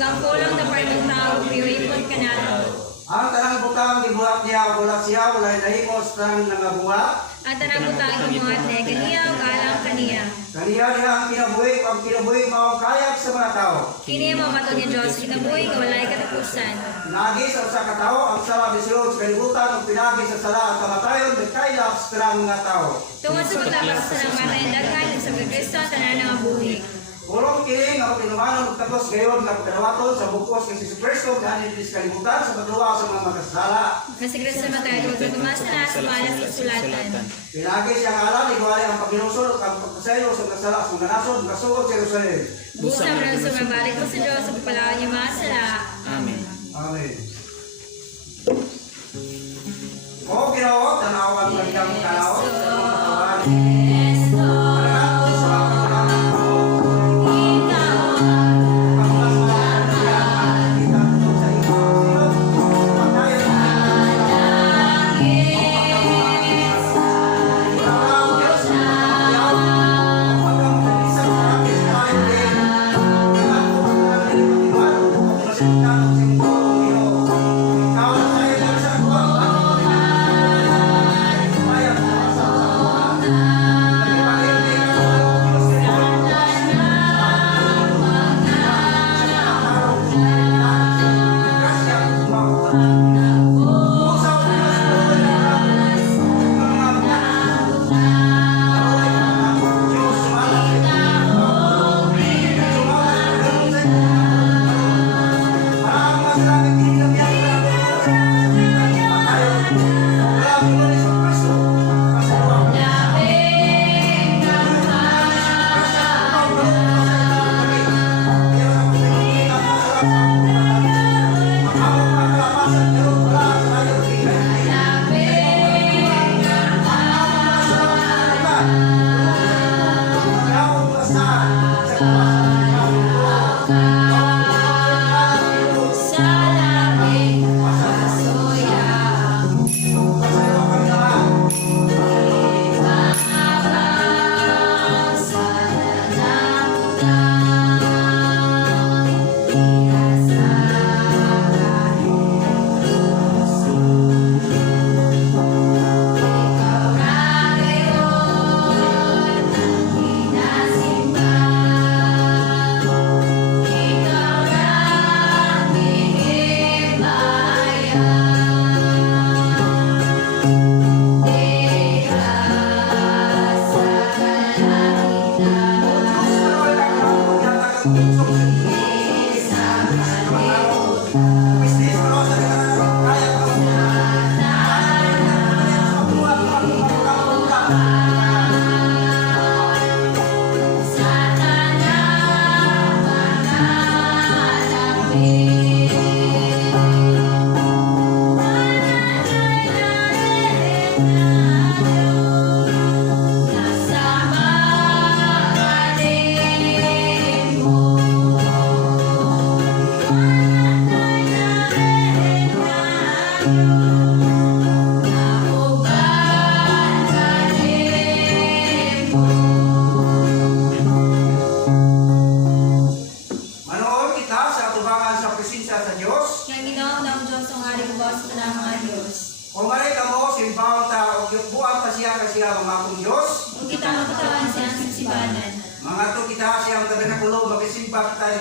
Gangkulong na parang tao, piyuipon ka na. Ang tanang butang gibuhat niya, wala siya, wala nahimos tanang nangabuhat. Ang tanang butang gibuhat niya, kaniya o alam kaniya. Kaniya niya ang kinabuhi mao kayag sa mga tao. Kiniya mo bato ni Diyos, kinabuhi nga walay katapusan. Nagi sa usa ka tawo, ang sama bisulod sa kalibutan, ang pinagi sa sala at kamatayon, nagkailap sa tanang mga tao. Tungod sa paglapas sa nang matay daghan, sa Cristo, tanan nga buhi. Purong kiling ang pinumanong magtagos gayon ng kalawaton sa bukos ng si Cristo na nilis kalimutan sa pagluwa sa mga makasala. Na si Cristo matay, huwag tumas na sa malas sa sulatan. Pinagi siya ang alam, iguali ang pagkinusul, ang pagkasaylo sa kasala sa mga nasod, kasugod sa Jerusalem. Busa mo lang sa mabalik ko sa Diyos sa pagpalawan niya mga sala. Amen. Amen. O kinawag, tanawan ng kanyang kalawag sa mga katawan.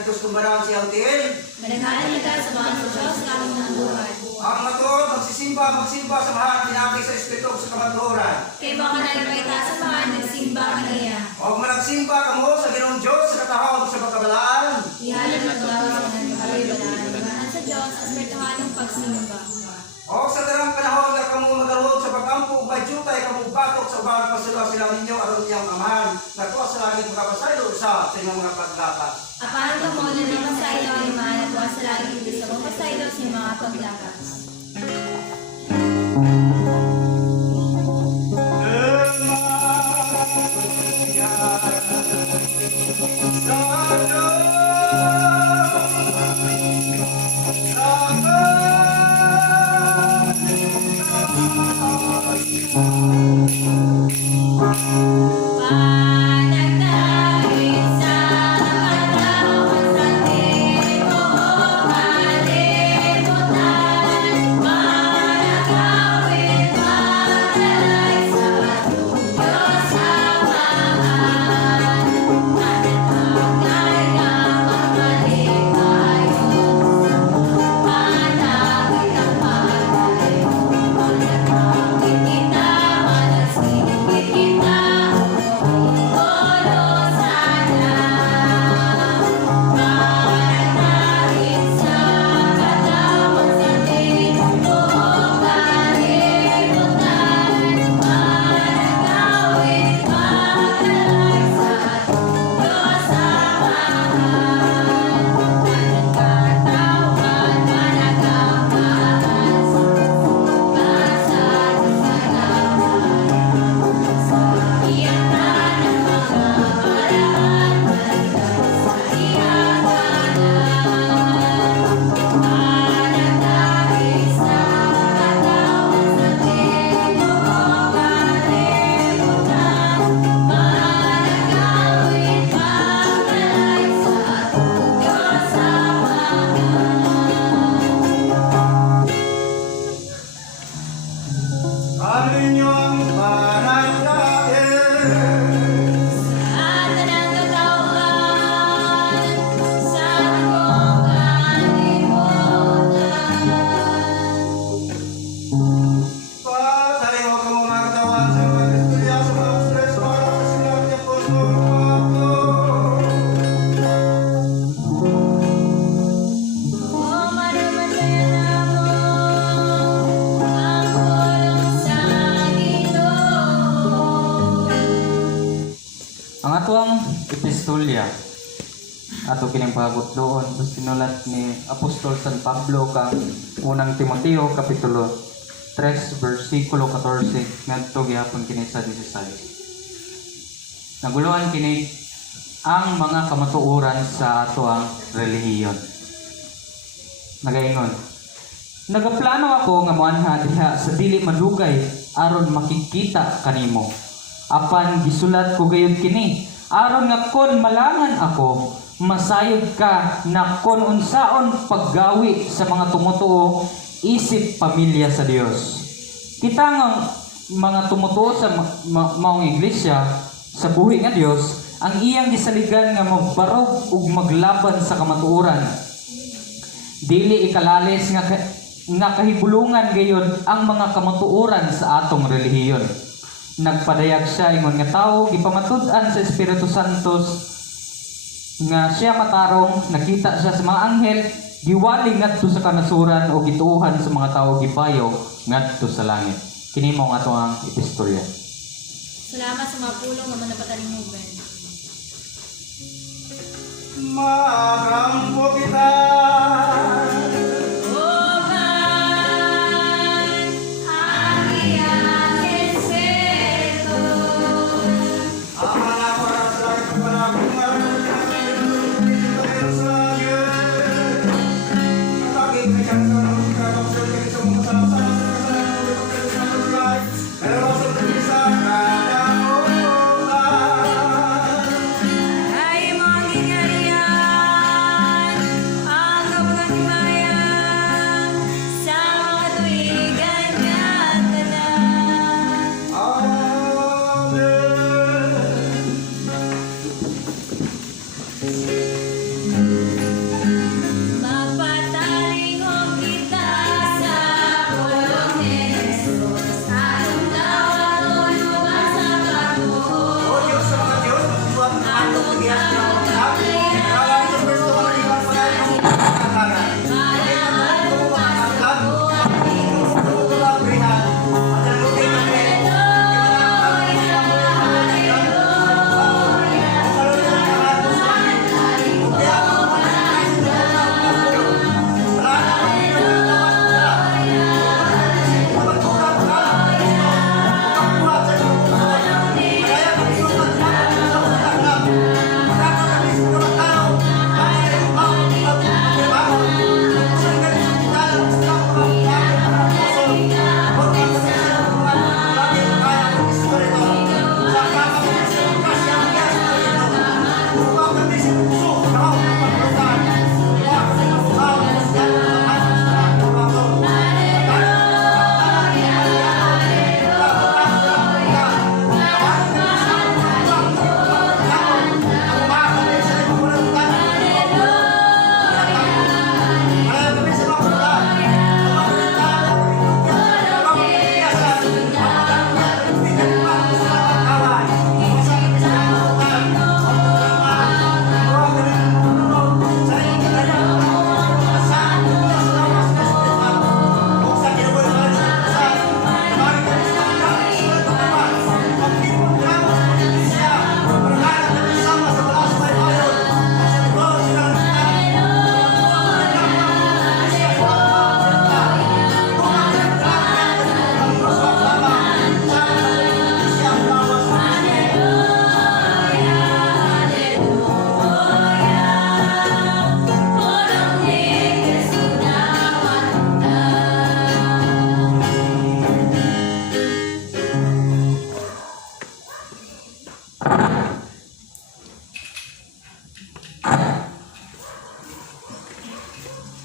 Kristo kumarang si LTL. Managhahan ka sa mga sa Diyos na aming mga buhay. Ang matuod, magsimba sa mahal, tinapay sa Espiritu sa kamatuoran. Kay baka nalipay ta sa mga nagsimba kaniya. O managsimba kamo sa Ginoong Diyos sa katahawag sa pagkabalaan. Ihalad ang gawa sa nagkakaroy balaan. Managhahan sa Diyos, aspirtuhan ng pagsimba. O sa darang panahon na kamo magalod sa pagkampo, may jutay kamo batok sa bawat pasula sila ninyo aron niyang amahan. Nagkuha sa langit magkapasaylo sa inyong mga paglapas. Apahan ka mo na ng pasaylo ang imahan at buwan sa langit hindi sa mga pasaylo sa mga paglakas. Ang atuang epistolya ato kining pahagot doon sa sinulat ni Apostol San Pablo kang unang Timoteo kapitulo 3 versikulo 14 ngadto gihapon kini sa 16. Naguluhan kini ang mga kamatuoran sa atuang relihiyon. Nagaingon, nagaplano ako nga moanha diha sa dili madugay aron makikita kanimo. Apan gisulat ko gayud kini aron nga kon malangan ako masayod ka na kon unsaon paggawi sa mga tumutuo isip pamilya sa Dios. Kita nga mga tumutuo sa maong iglesia sa buhi nga Dios ang iyang gisaligan nga magbarog ug maglaban sa kamatuoran. Dili ikalalis nga kahibulungan gayon ang mga kamatuoran sa atong relihiyon. Nagpadayag siya ingon nga tawo gipamatud-an sa Espiritu Santo nga siya matarong nakita siya sa mga anghel giwali ngadto sa kanasuran o gituuhan sa mga tawo gipayo ngadto sa langit. Kini mao ato ang epistolya. Salamat sa mga pulong nga manapatalimugan. Magrampo kita.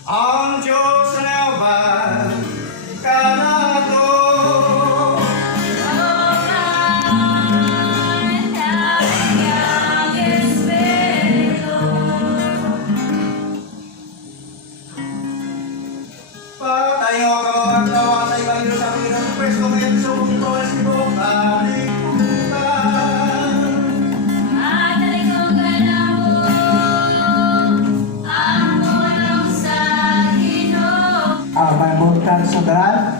Ang Diyos na ba kanato? Patayo ka mga tawa sa Ebanghelyo sa Panginoon Cristo ngayon sa buong bawas ni Bong Kalikutan. Mabutan saudara,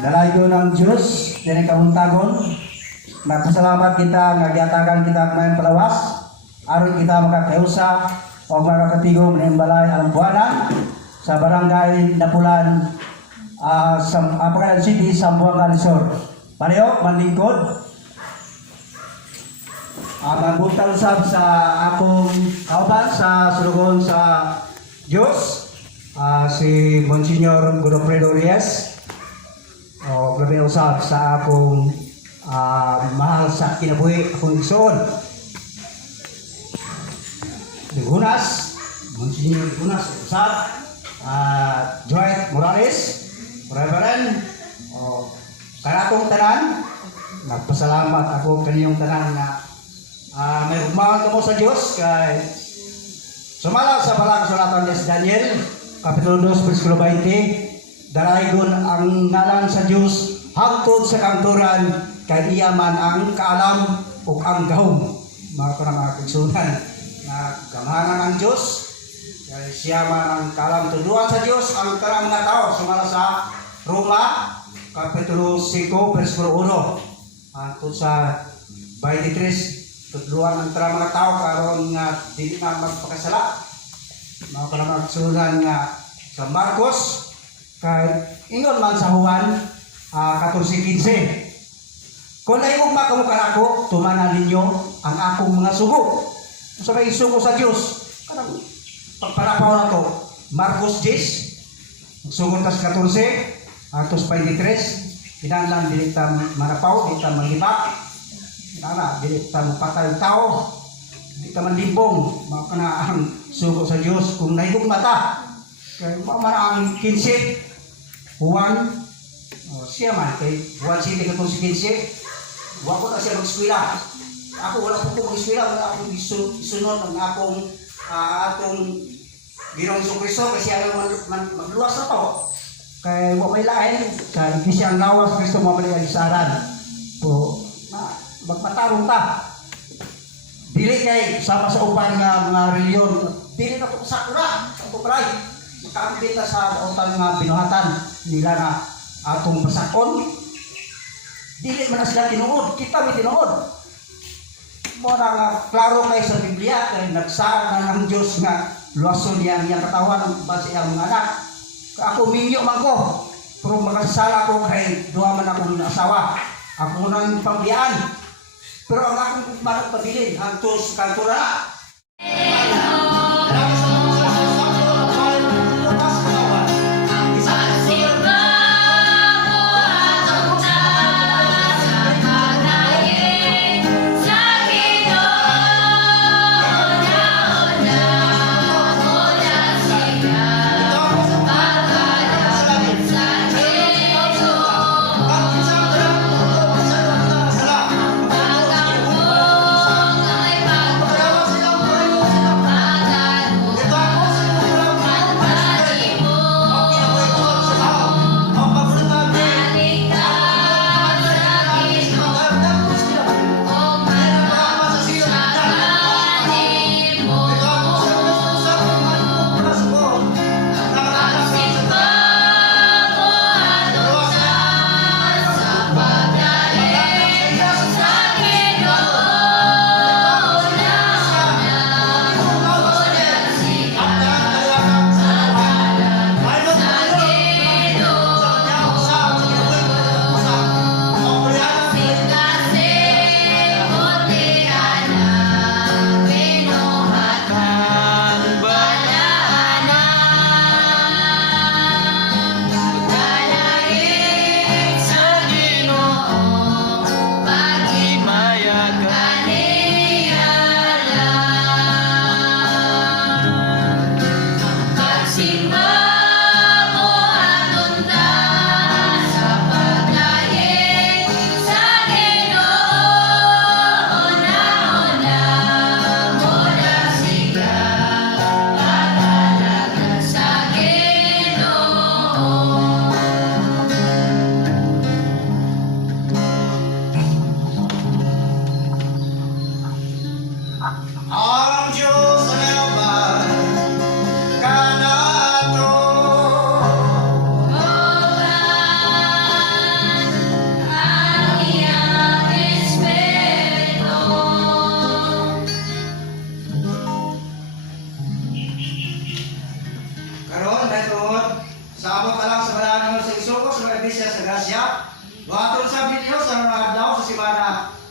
dalayo ng Diyos, dini kabuntagon, nagpasalamat kita, nagyatagan kita kumain palawas, aron kita makakayusa o makakatigong ng balay alang buwanan sa barangay Napulan, sa Apagalan City, Sambuanga, Luzon. Pareho, manlingkod. Mabutan sab sa akong kauban sa sulugon sa Diyos. Si Monsignor Godofredo Reyes o grabe usab sa akong mahal sa kinabuhi akong igsoon. Ligonas, Monsignor Ligonas usab, Joy Morales, Reverend o kanatong tanan, nagpasalamat ako kaniyong tanan na may humahan kamo sa Dios kay sumala sa balang sulatan ni Daniel Kapitulo 2, versikulo 20, daraygon ang ngalan sa Diyos hangtod sa kanturan kay iya man ang kaalam o ang gahom. Mga ko na mga kagsunan na gamahanan ng Diyos kay siya man ang kaalam. Tuduan sa Diyos ang tarang mga tao. Sumala sa Roma, Kapitulo 5, versikulo 1, hangtod sa 23, tuduan ang tarang mga tao karon nga dili na magpakasala. Mga kanamagsunan nga sa Marcos kay ingon man sa Juan 14:15. Kung naigugma kamo kanako, tumanan ninyo ang akong mga sugo. Sa may sugo sa Dios, kanang pagpanapaw na to. Marcos 10, sugo tas 14, atos 23, kinahanglan dili ta manapaw, dili ta manglibak. Kana dili ta mapatay tao. Di ka man limbong, mga ka na ang sugo sa Diyos kung naibog mata. Kaya marang 15, Juan, siya man, kay Juan City katong si 15, wako na siya mag-eskwela. Ako wala po po mag-eskwela, wala akong isunod ng akong atong Ginoong Kristo kasi ayaw magluwas na to. Kaya wala may lain, kaya hindi siya ang Lawas, Cristo mamali ang isaran. So, magmatarong ta. Dili kay sama sa upan nga mga reliyon, dili na ito sa kura, sa ito pray. Makaambita sa utang nga binuhatan nila na atong pasakon. Dili man na sila tinuod, kita may tinuod. Muna nga klaro kay sa Biblia, kay nagsaan na ng Diyos nga luwason niya ang katawan ng base ang mga anak. Ako minyo man ko, pero makasasala ako kay duha man akong asawa. Ako nang pambiyaan. Pero ang akong manok pabilin, hantos kantura. Pagkakong Maabot na lang sa malahan ninyo sa isuko sa mga Iglesia sa Gracia. Buhaton sabi niyo sa mga adlaw sa simana.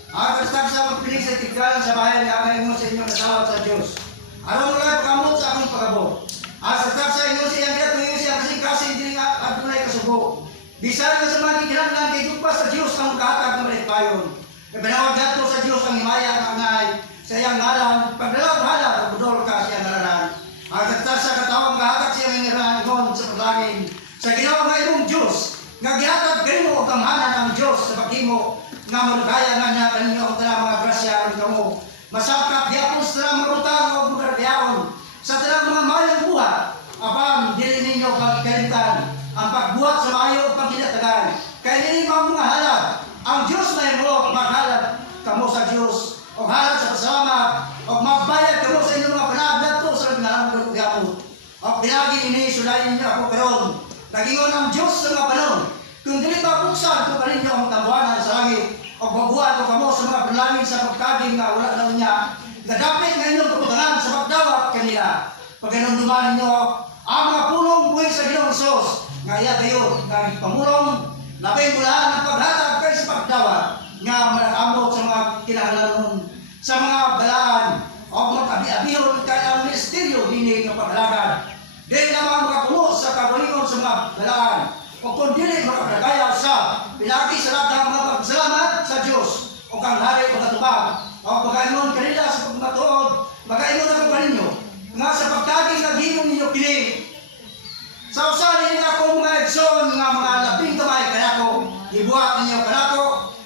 Ang kastab sa magpilig sa tigkalan sa bayan ni agay mo sa inyo nasawat sa Diyos. Aron mo lang pakamot sa akong pagabot. Ang kastab sa inyo siya kaya tuyo siya kasing hindi nga adunay kasubo. Bisan nga sa mga kinahanglan kay Dugpa sa Diyos ang kahatag ng maligpayon. Ibanawag dato sa Diyos ang himaya ng angay sa iyang ngalan. Pagdalaw hala at budol ka siya ngalaran. Ang kastab sa katawang kahatag siya ng ngalaran sa paglangin. Sa ginawa nga imong Diyos, nga gihatag kayo mo o kamhanan ang Diyos sa paghimo nga malugaya nga niya kaninyo ang tanang mga grasya ang kamo. Masakap yapon sa tanang marutang o bugarbiyaon sa tanang mga mayang buhat. Apang dili ninyo pagkalimtan ang pagbuhat sa mayo o paghinatagan. Kaya nini mga halap ang Diyos na imo maghalap kamo sa Diyos o halap sa pasalamat o magbayad kamo sa inyong mga panagdat to sa pinalamod o gamo. O pinagi ini sulayin niyo ako karon. Nagingon ang Diyos sa mga panahon. Kung dili ba buksan ko kaninyo ang tambuhanan sa langit o mabuhat ko kamo sa mga panalangin sa pagkaging nga wala daw niya, nadapit nga inyong kaputangan sa pagdawat kanila. Pagkanunduman ninyo ang mga punong buhay sa Ginoong Sos, nga iya kayo, nga pamulong, labing bulaan ang paghatag kay sa pagdawat, nga manakambot sa mga kinahanglan sa mga balaan o mag-abi-abihon kay ang misteryo hindi ng paghalagan. Dili lamang makapuno sa kabulingon sa mga balaan, o kung dili makapagaya sa pinagi sa lahat ng mga pagsalamat sa Diyos o kang hari pagkatubag o pagkainon kanila sa pagmatuod magkainon ako pa ninyo nga sa pagkaging naghimong ninyo kini sa usanin nila akong mga edson nga mga labing kamay kanako ibuhat ninyo kanako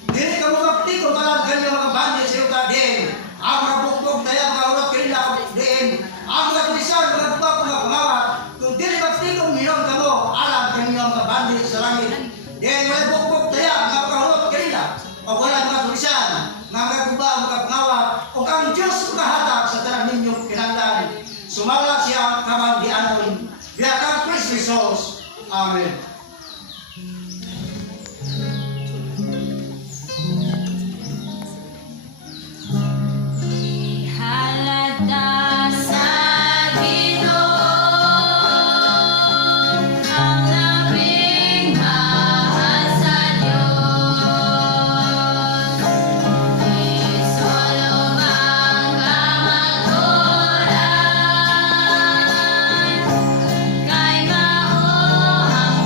dili ka mga ptikong talag kanyo mga bandi sa yuta din ang mga bukbog tayo mga urot kanila ako din ang mga tulisan mga bukbog mga pangawat kung dili ka ptikong minong kamo alam kanyo mga bandi sa langit din wala bukbog tayo mga pangawat kanila o wala mga tulisan nga mga bukbog mga pangawat o ang Diyos makahatag sa tanang ninyong kinanglan sumala siya kamang dianon biakang Cristo Jesus. Amen. Halata sa Ginoo ang labing mahal sa Diyos. Isulong ang kamaturan kay mao ang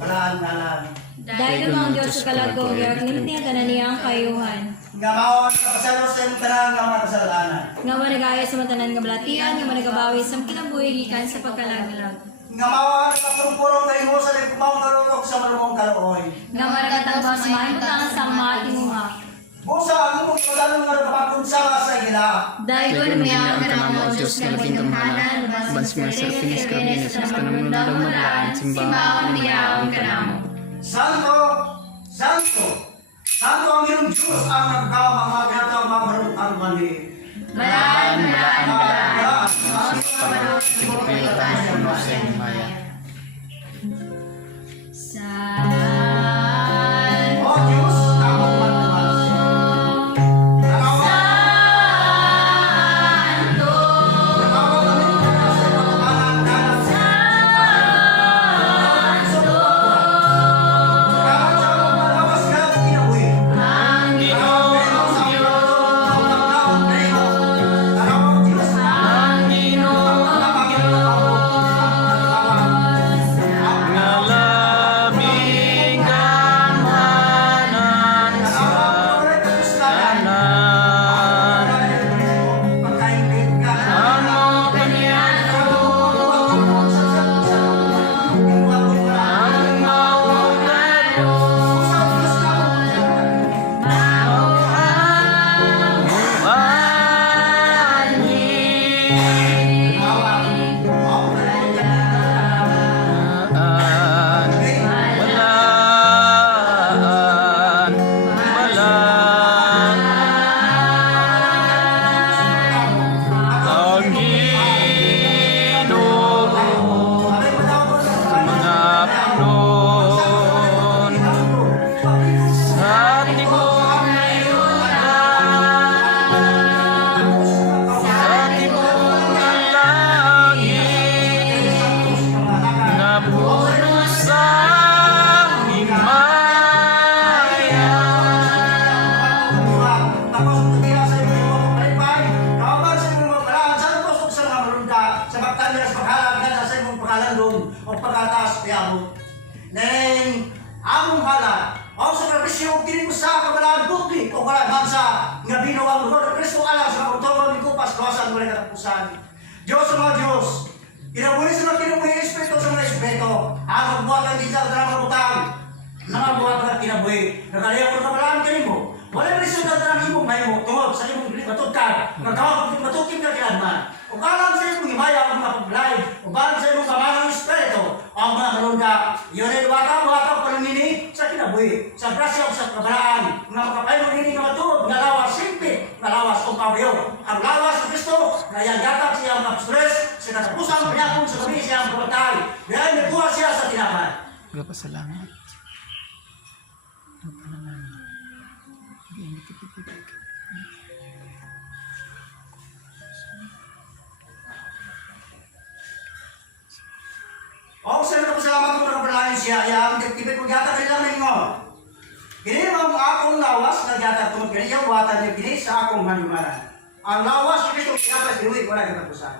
kalaan ngalan. Dahil ang Diyos sa kalagong, yaglit niya tanan niya ang kayuhan. Nga mao ang kapasalo sa imong tanan nga mga kasalanan. Nga managaya sa matanan nga balatian, nga managabawi sa kinabuhi gikan sa pagkalaglag. Nga mao ang kapurong-purong kay mo sa kumaong karutok sa marumong kaluoy. Nga managatang sa mga imutangan sa mga timuha. Busa ang mong pagdalo nga kapagkunsama sa ila. Dahil ko lumayang ka naman ang Diyos nga magintunghanan, lubas sa pinis kabinis sa panamundang malaan, simbahan niya ang kanamo. Santo, Santo, Santo ang iyong Diyos ang nagkaw ang mga ginataw mga marutang mali. Malaan, malaan, malaan. Malaan. Malaan, San O Diyos, among magbukas. Santo, Nakawa kami sa pagkabalan kanan. Santo, Nakawa sa among malawas ka kinabuhi. ang Ginoong Diyos, ang Ginoong Ngalaming gamhanan sa tanan. Amo kanyan ang maunado. Neng among hala, ang sakripisyo kini mo sa kabalaan bukli o kalaan sa nga binuwang Lord Cristo alang sa kautogon ni kupas kawasan mo katapusan. Diyos sa mga Diyos, kinabuhi sa mga kinabuhi Espiritu sa mga Espiritu, ang magbuhat din sa mga butang, na magbuhat ng kinabuhi, nagkaliya ko kabalaan kini mo. Wala rin sa dadrang imong may mo, tungod sa imong matod ka, nagkawag matukin ka kinadman. O kalang sa imong himaya ang mga pagbalay, o balang sa imong kamanang Espiritu, ang mga malungga, yun ay wata panunini sa kinabuhi, sa grasya o sa kabalaan, nga makapayong nini nga matuod, nga lawas, simpi, nga lawas o pabayo. Ang lawas sa Kristo, na yan gatag siya ang kapsules, sa katapusang pinakong sa gabi siya ang kabatay, dahil nagkuha siya sa tinapan. Salamat. O sa nagpasalamat ko ng palayan siya, yang tibit mo gata kailang ningon. Kini mo ang akong lawas na gata tungod kini yung buhatan niya kini sa akong manumaran. Ang lawas sa Kristo kinapas dinuit wala katapusan.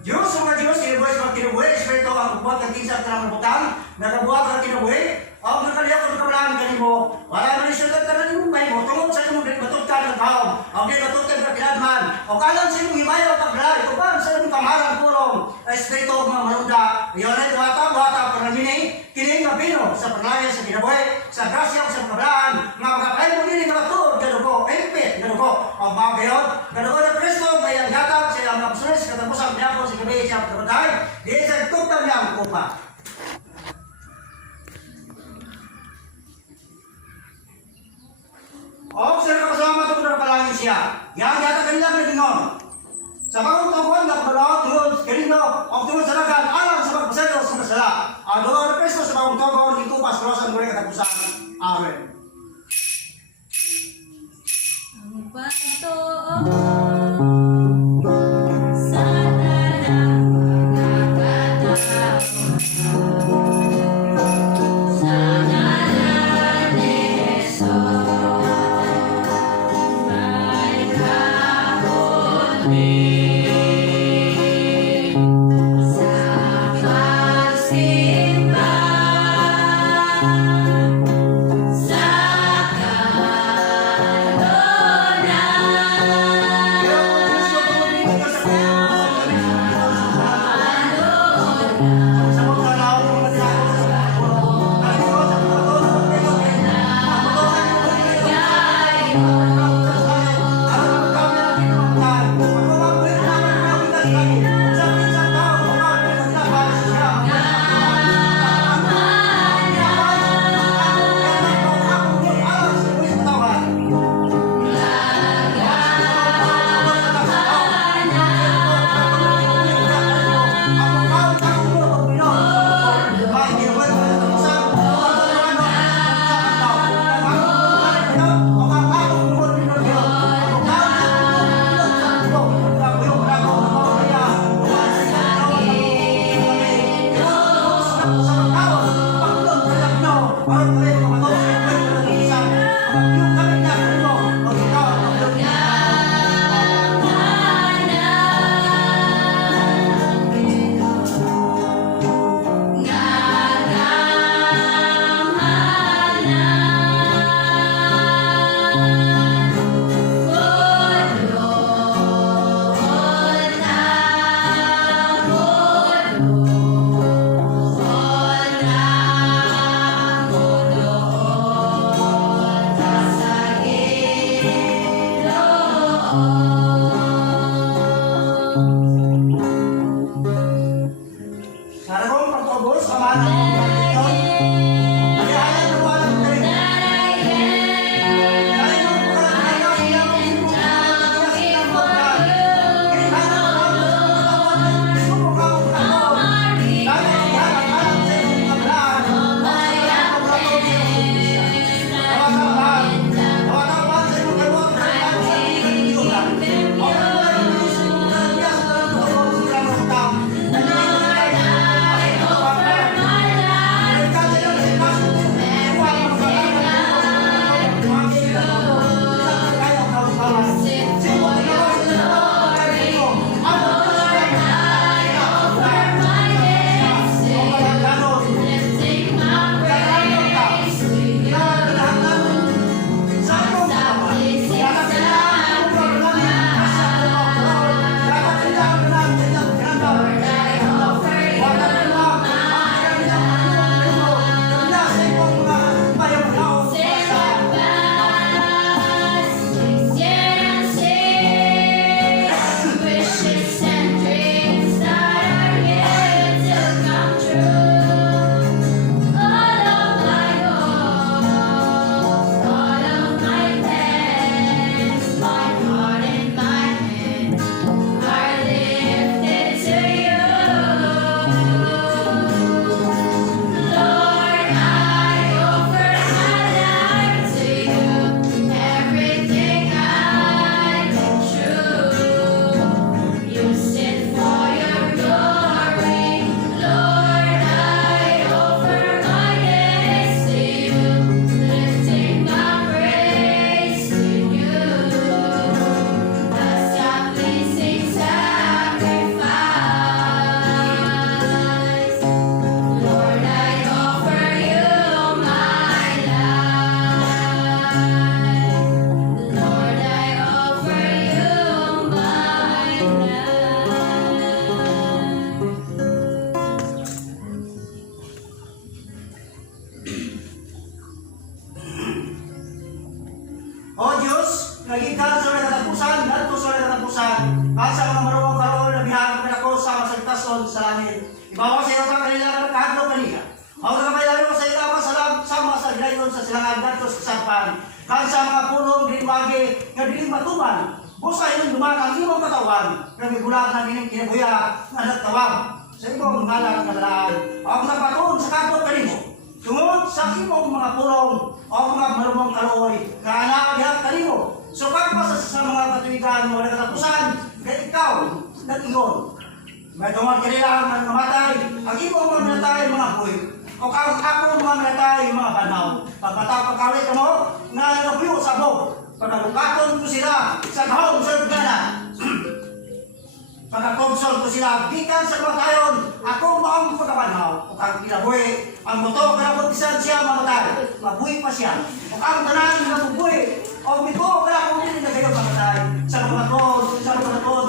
Diyos sa mga Diyos, kinabuhi sa mga kinabuhi, Espiritu ang buhat ng kinsa ng butang, nakabuhat ng kinabuhi, ang nakaliyak ng kabalaan kanimo, wala man isulad ka na nimong may mo, tungod sa imong matod ka ng tao, ang di matod ka ng kinadman, o kalan sa imong himaya o paglalay, o kalan sa imong kamarang purong, Espiritu ang mga malunda, iyon ay buhata, panamini, kining mabino, sa paglalay sa kinabuhi, sa grasya o sa kabalaan, mga makapay mo nini mga tuod, ganugo, impit, ganugo, ang mga gayon, ganugo ng Kristo, may ang gatag, siya ang kapsulis, katapusang pinako sa gabi siya ang kabatay, di sa tutang niya ang kupa. O sa nakasama ito na palangin siya, yan yata kanilang nagingon. Sa bagong tungkol na kapalaot doon, kanino, ang tungkol sa lagan, alang sa pagpasalo sa masala. Ang doon na Kristo sa bagong tungkol, ito pasrosan muli katapusan. Amen. ang pagtuon sa tanang mga katao. Sa ngalan ni Jesus, may kahon. Nagikan sa mga katapusan, dito sa mga katapusan, at sa mga marunong karoon na bihag na ako sa masagtason sa langit. Ibawa sa iyo ka kanila na kahadlo kanila. Ako na kamayari mo sa ilawa sama sa gilayon sa silangan dito sa kasampan. Kan sa mga punong dinwagi nga diling matuman, busa yun duman ang imong katawan, kami bulat na dining kinabuya nga nagtawag. Sa imong ngalan nga dalaan, ako na patuon sa kadlo kanimo. Tungod sa imong mga pulong o mga marumong karoon, kaana bihag kanimo. Sukat pa sa mga katuwigan mo na katapusan, kaya ikaw, nag-ingon. May tungod kanila ang mamatay, ang imong mga minatay mga apoy, o ako mga minatay mga banaw. Pagpatapakawit mo, nga nagpuyo sa mo, pagkalukaton ko sila sa kahong sa gana. pagkakonsol ko sila, gikan sa kamatayon, ako maong pagkabanaw, o kang kinabuhi, ang moto, kaya bisan siya mamatay, mabuhi pa siya, o ang tanan na mabuhi, o mito, kaya kung hindi na kayo mamatay, sa mga tod,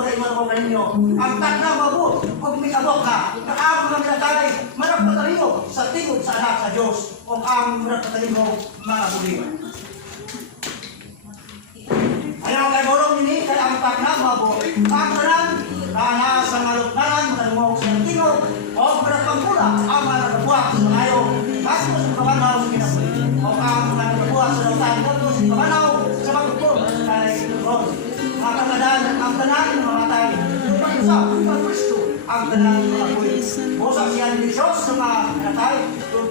maray mo ako kaninyo, ang takna mabuhi, kung may kabok ka, ang mga minatay, marapataliyo sa tingod sa anak sa Diyos, o ang marapataliyo mga buhi. Ayaw kay borong ini, kaya ang takna mabuhi, ang tanan, karena sa malugnaran, matalumog sa tingog, o marapagpula, ang mga nagabuhat sa ngayo, mas mas kabanaw sa kinabuhi, o ang mga nagabuhat sa lautan, mas kabanaw sa magpupul, kay Lord. Mga katadan, ang tanan ng mamatay, pag-usap, ang Cristo, ang tanan ng mga buhay. Busak siya ni Diyos sa mga natay,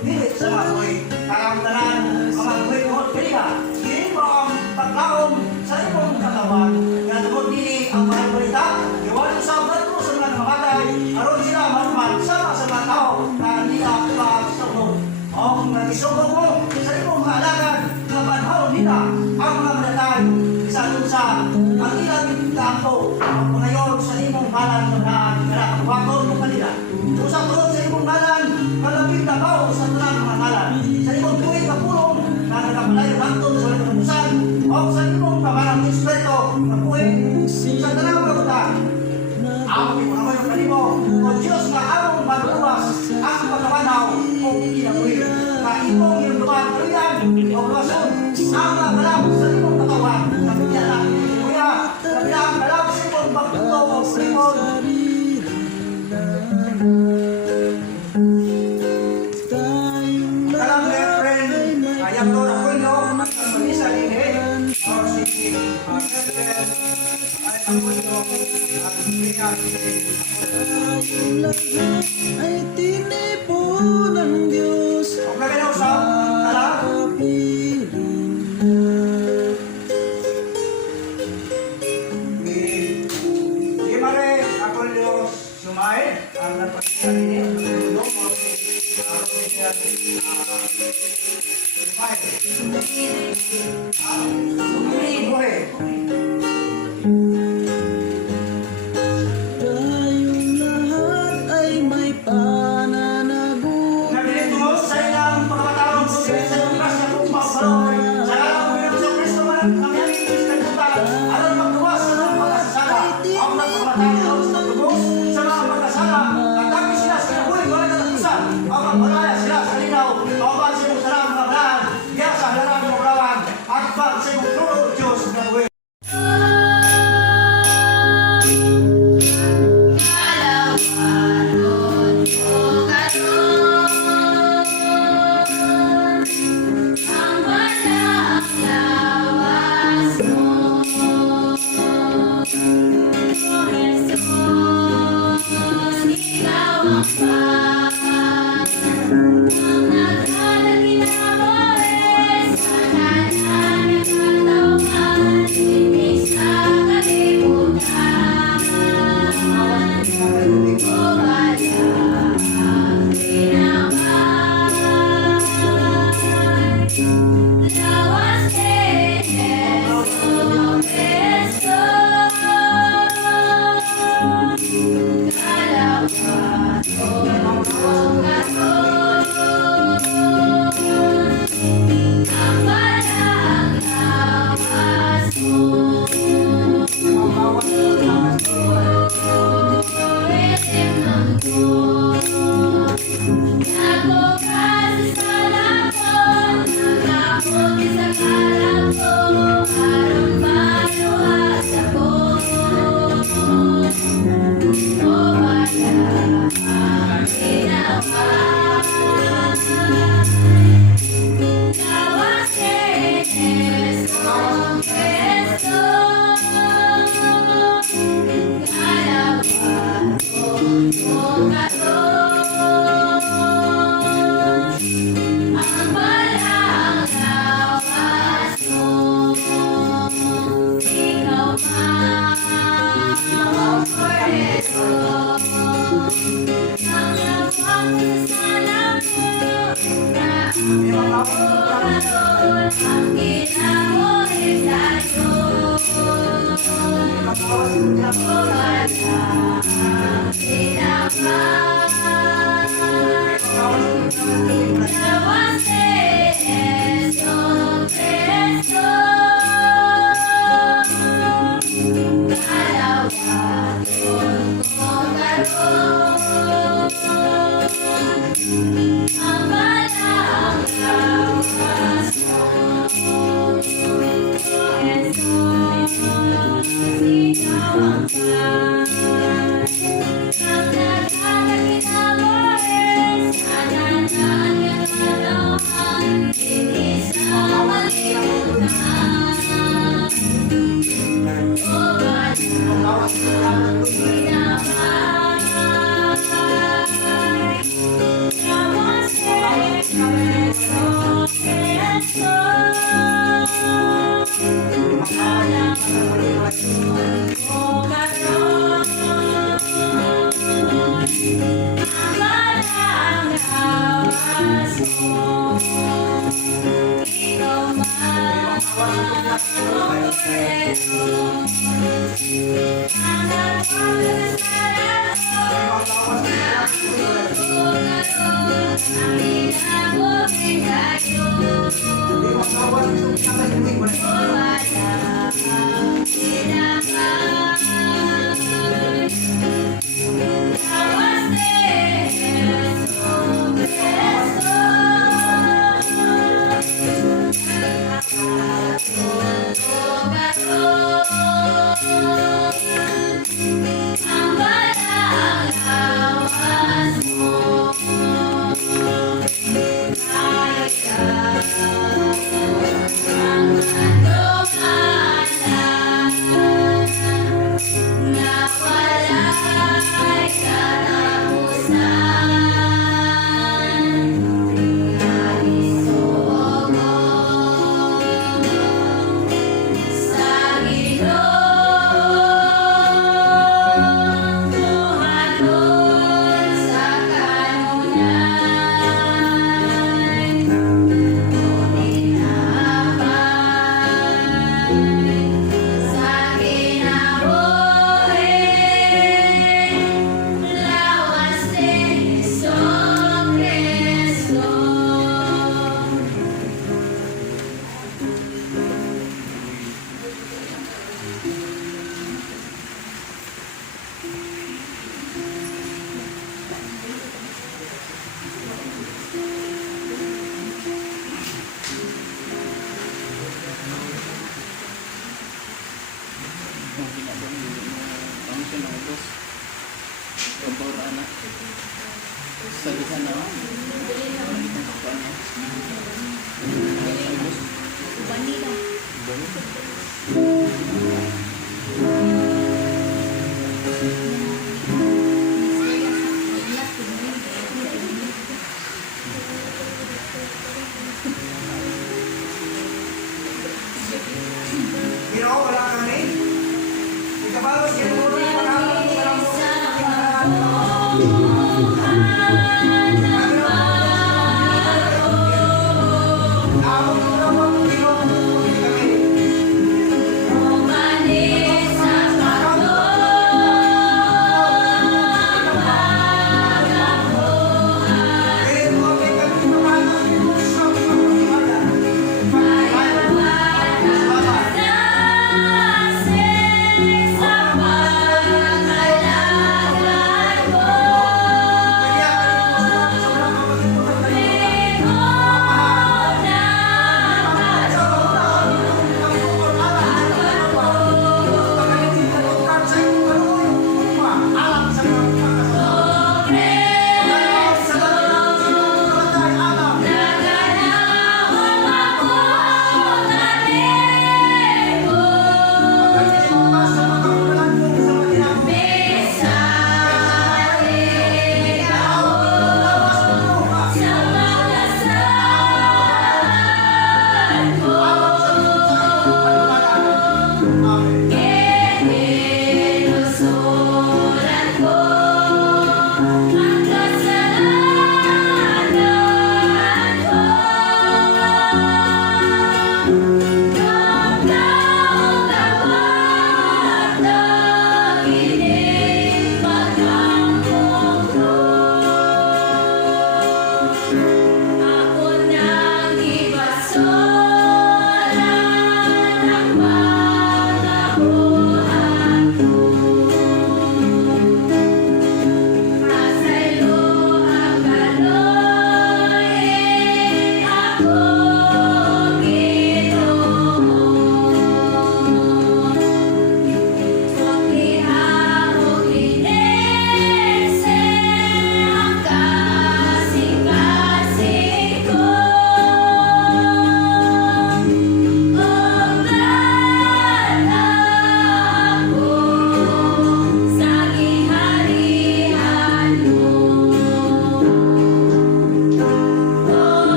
pilit sa mga buhay. Kaya ang tanan ng mga buhay ko, kaya, hindi mo ang pagkaon sa ibong katawan, na tugod dili ang mga balita, iwan sa bato sa mga namatay, aron sila manuman sama sa mga tao na nila pagsunod. O kung nagisugod mo sa ibong mga alagad, na panahon nila ang mga namatay, isa dun sa ang ilang kampo, ang ngayon sa imong balan na wakon mo kanila. Usap doon sa imong balan, malapit na bao sa tanang mga balan. Sa imong tuwing kapulong, na nagapalayo hantong sa nagkabusan, o sa imong kabarang eksperto, na tuwing sa tanang mga utang. Ako mo yung kanimo, o Diyos na among maluwas ang pagkabanaw o kinabuhi. Na imong yung luwan tuligan o luwason, ang mga balak sa imong katawan, na bigyan kuya, na bilang balak sa imong bagto o primon. Kalang friend, ayang to na kuno, ang Misa din o si ay ang kuno, at bigyan ay tinipo ng Diyos. o kaganaw sa kalang di mare ako liyo sumain ang nagpakita ini ang tulong mo si Aromia Tayong lahat ay may pananagutan. Nabilit mo sa ilang pagkatawang sa Diyos na kung makabalong sa alam mo sa Cristo man kami ang Diyos na punta alam magduwas sa mga pagkasala ang nagpamatay sa tugos sa mga pagkasala at dami sila sa kinabuhi wala katapusan ang magbalaya sila sa linaw ang bag sa iyong sarang mga balaan diya sa halarang mga rawan at bag sa iyong tulong Diyos na buhay. Ang ginawa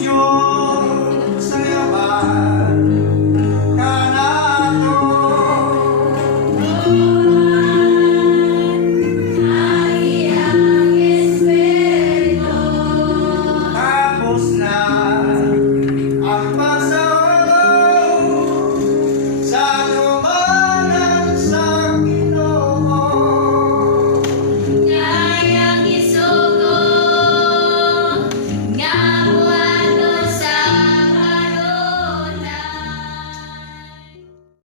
Diyos.